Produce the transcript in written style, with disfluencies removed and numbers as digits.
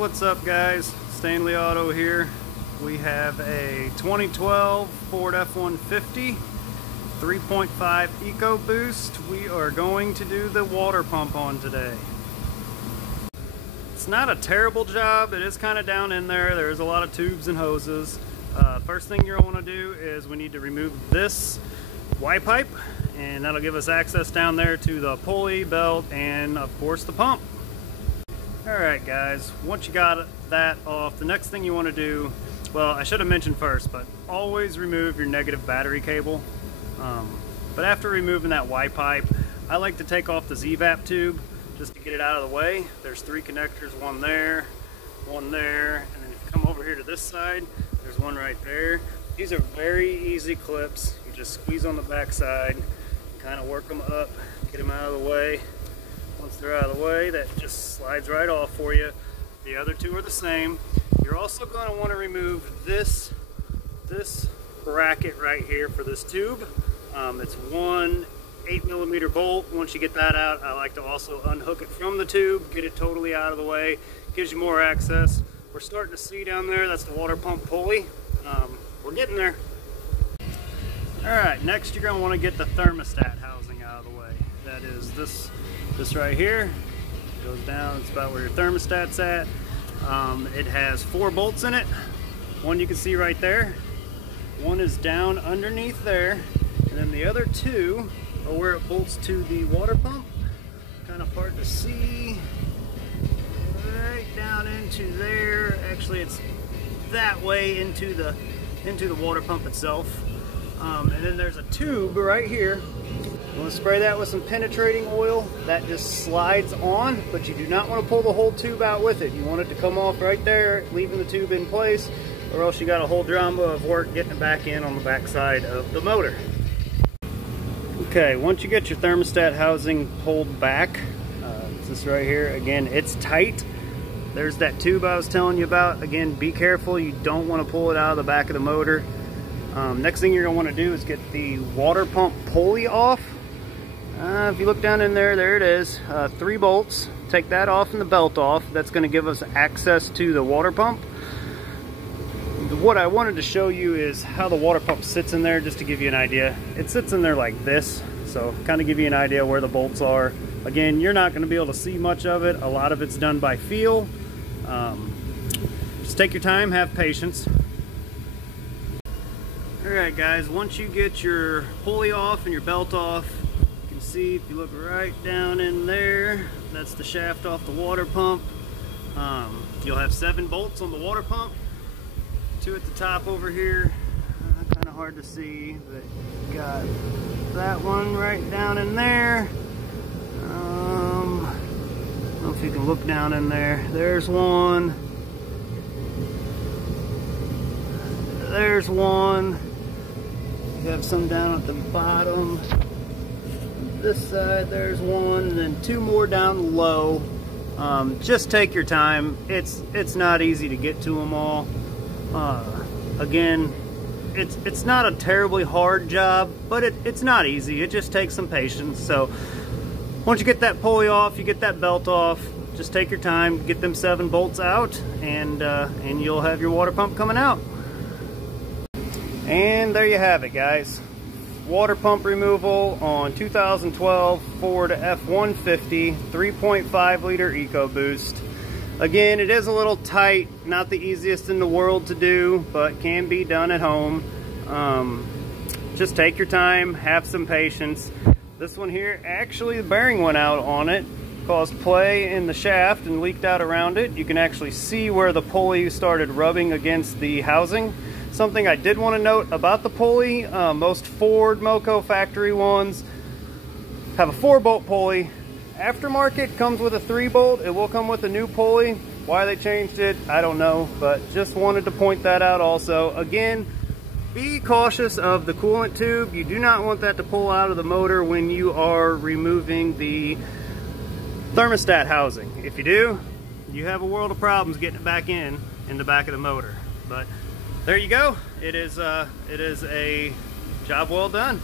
What's up, guys? Stanley Auto here. We have a 2012 Ford F-150 3.5 EcoBoost. We are going to do the water pump on today. It's not a terrible job. It is kind of down in there. There's a lot of tubes and hoses. First thing you're going to do is we need to remove this Y pipe, and that'll give us access down there to the pulley, belt, and of course the pump. Alright guys, once you got that off, the next thing you want to do, well, I should have mentioned first, but always remove your negative battery cable. But after removing that Y pipe, I like to take off the ZVAP tube just to get it out of the way. There's 3 connectors, one there, and then if you come over here to this side, there's one right there. These are very easy clips. You just squeeze on the back side, kind of work them up, get them out of the way. Once they're out of the way, that just slides right off for you. The other 2 are the same. You're also going to want to remove this bracket right here for this tube. It's one 8mm bolt. Once you get that out, I like to also unhook it from the tube, get it totally out of the way. Gives you more access. We're starting to see down there, that's the water pump pulley. We're getting there. Alright, next you're going to want to get the thermostat housing out of the way. That is this right here. Goes down, it's about where your thermostat's at. It has 4 bolts in it. One you can see right there. One is down underneath there. And then the other 2 are where it bolts to the water pump. Kind of hard to see. Right down into there. Actually, it's that way into the water pump itself. And then there's a tube right here. You want to spray that with some penetrating oil. That just slides on, but you do not want to pull the whole tube out with it. You want it to come off right there, leaving the tube in place, or else you got a whole drama of work getting it back in on the back side of the motor. Okay, once you get your thermostat housing pulled back, it's this right here. Again, it's tight. There's that tube I was telling you about. Again, be careful. You don't want to pull it out of the back of the motor. Next thing you're going to want to do is get the water pump pulley off. If you look down in there, there it is. 3 bolts. Take that off and the belt off. That's going to give us access to the water pump. What I wanted to show you is how the water pump sits in there, just to give you an idea. It sits in there like this, so kind of give you an idea where the bolts are. Again, you're not going to be able to see much of it. A lot of it's done by feel. Just take your time, have patience. Alright guys, once you get your pulley off and your belt off, you can see if you look right down in there, that's the shaft off the water pump. You'll have 7 bolts on the water pump, 2 at the top over here. Kind of hard to see, but you got that one right down in there. I don't know if you can look down in there. There's one. There's one. You have some down at the bottom. This side, there's one, and then 2 more down low. Just take your time. It's not easy to get to them all. Again, it's not a terribly hard job, but it's not easy. It just takes some patience. So once you get that pulley off, you get that belt off, just take your time, get them 7 bolts out, and you'll have your water pump coming out. And there you have it, guys. Water pump removal on 2012 Ford F-150 3.5 liter EcoBoost. Again, it is a little tight, not the easiest in the world to do, but can be done at home. Just take your time, have some patience. This one here, actually the bearing went out on it, caused play in the shaft and leaked out around it. You can actually see where the pulley started rubbing against the housing. Something I did want to note about the pulley, most Ford Moco factory ones have a 4-bolt pulley. Aftermarket comes with a 3-bolt. It will come with a new pulley. Why they changed it, I don't know, but just wanted to point that out also. Again, be cautious of the coolant tube. You do not want that to pull out of the motor when you are removing the thermostat housing. If you do, you have a world of problems getting it back in the back of the motor. But there you go. It is a job well done.